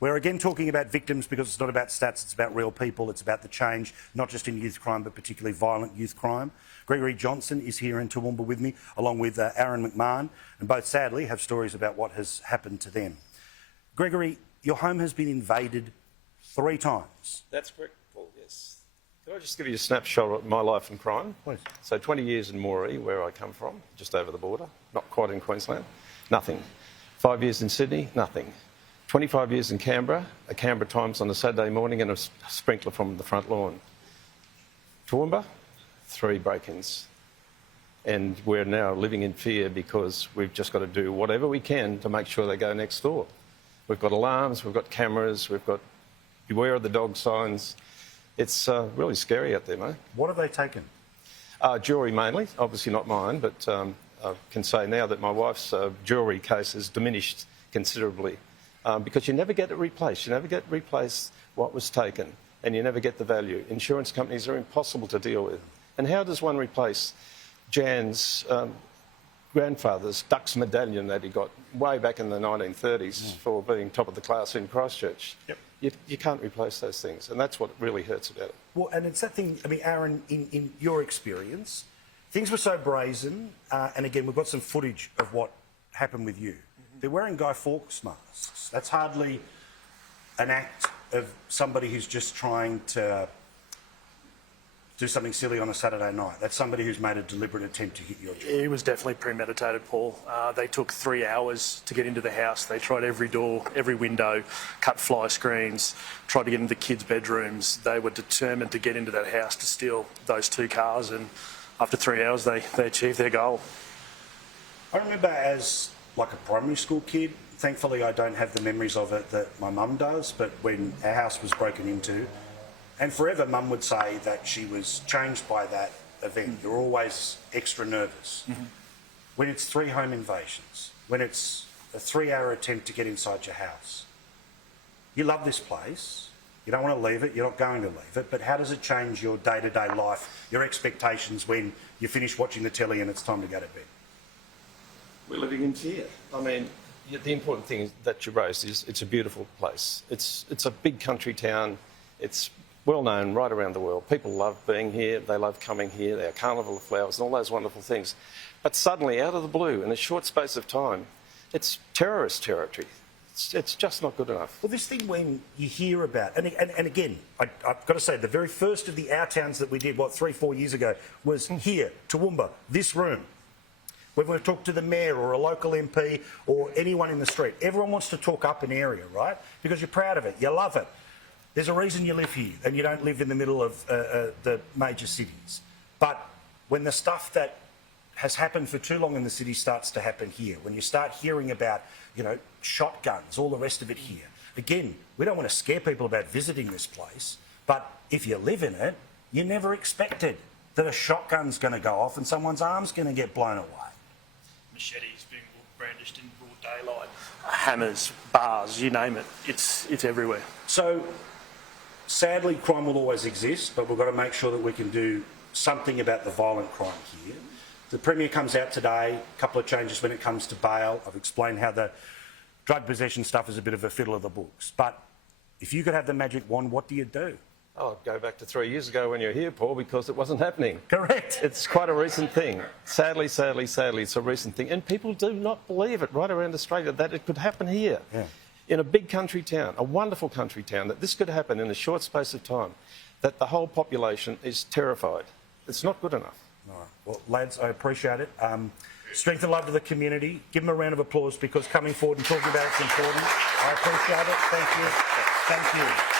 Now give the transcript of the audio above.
We're again talking about victims because it's not about stats, it's about real people, it's about the change, not just in youth crime, but particularly violent youth crime. Gregory Johnson is here in Toowoomba with me, along with Aaron McMahon, and both sadly have stories about what has happened to them. Gregory, your home has been invaded 3 times. That's correct, Paul, yes. Can I just give you a snapshot of my life in crime? Please. So 20 years in Moree, where I come from, just over the border, not quite in Queensland, nothing. 5 years in Sydney, nothing. 25 years in Canberra, a Canberra Times on a Saturday morning and a sprinkler from the front lawn. Toowoomba, 3 break-ins. And we're now living in fear because we've just got to do whatever we can to make sure they go next door. We've got alarms, we've got cameras, we've got beware of the dog signs. It's really scary out there, mate. What have they taken? Jewellery mainly, obviously not mine, but I can say now that my wife's jewellery case has diminished considerably because you never get it replaced. You never get replaced what was taken and you never get the value. Insurance companies are impossible to deal with. And how does one replace Jan's grandfather's Duck's medallion that he got way back in the 1930s for being top of the class in Christchurch? Yep. You can't replace those things, and that's what really hurts about it. Well, and it's that thing, I mean, Aaron, in your experience, things were so brazen, and again, we've got some footage of what happened with you. They're wearing Guy Fawkes masks. That's hardly an act of somebody who's just trying to do something silly on a Saturday night. That's somebody who's made a deliberate attempt to hit your job. It was definitely premeditated, Paul. They took 3 hours to get into the house. They tried every door, every window, cut fly screens, tried to get into the kids' bedrooms. They were determined to get into that house to steal those 2 cars, and after 3 hours, they achieved their goal. I remember as like a primary school kid, thankfully I don't have the memories of it that my mum does, but when our house was broken into, and forever Mum would say that she was changed by that event. You're always extra nervous. When it's 3 home invasions, when it's a 3-hour attempt to get inside your house, you love this place, you don't want to leave it, you're not going to leave it, but how does it change your day-to-day life, your expectations when you finish watching the telly and it's time to go to bed? We're living in fear. I mean, the important thing that you raised is it's a beautiful place. It's a big country town. It's well known right around the world. People love being here, they love coming here, their carnival of flowers and all those wonderful things. But suddenly, out of the blue, in a short space of time, it's terrorist territory. It's just not good enough. Well, this thing when you hear about, and again, I've got to say, the very first of the Our Towns that we did, 3-4 years ago, was here, Toowoomba, this room. When we talk to the mayor or a local MP or anyone in the street, everyone wants to talk up an area, right? Because you're proud of it, you love it. There's a reason you live here and you don't live in the middle of the major cities. But when the stuff that has happened for too long in the city starts to happen here, when you start hearing about, you know, shotguns, all the rest of it here, again, we don't want to scare people about visiting this place, but if you live in it, you never expected that a shotgun's going to go off and someone's arm's going to get blown away. Machetes being brandished in broad daylight, hammers, bars, you name it. It's everywhere. So, sadly, crime will always exist, but we've got to make sure that we can do something about the violent crime here. The Premier comes out today, a couple of changes when it comes to bail. I've explained how the drug possession stuff is a bit of a fiddle of the books. But if you could have the magic wand, what do you do? Oh, go back to 3 years ago when you were here, Paul, because it wasn't happening. Correct. It's quite a recent thing. Sadly, it's a recent thing. And people do not believe it right around Australia that it could happen here. Yeah. In a big country town, a wonderful country town, that this could happen in a short space of time, that the whole population is terrified. It's not good enough. All right. Well, lads, I appreciate it. Strength and love to the community. Give them a round of applause because coming forward and talking about it's important. I appreciate it. Thank you. Thank you.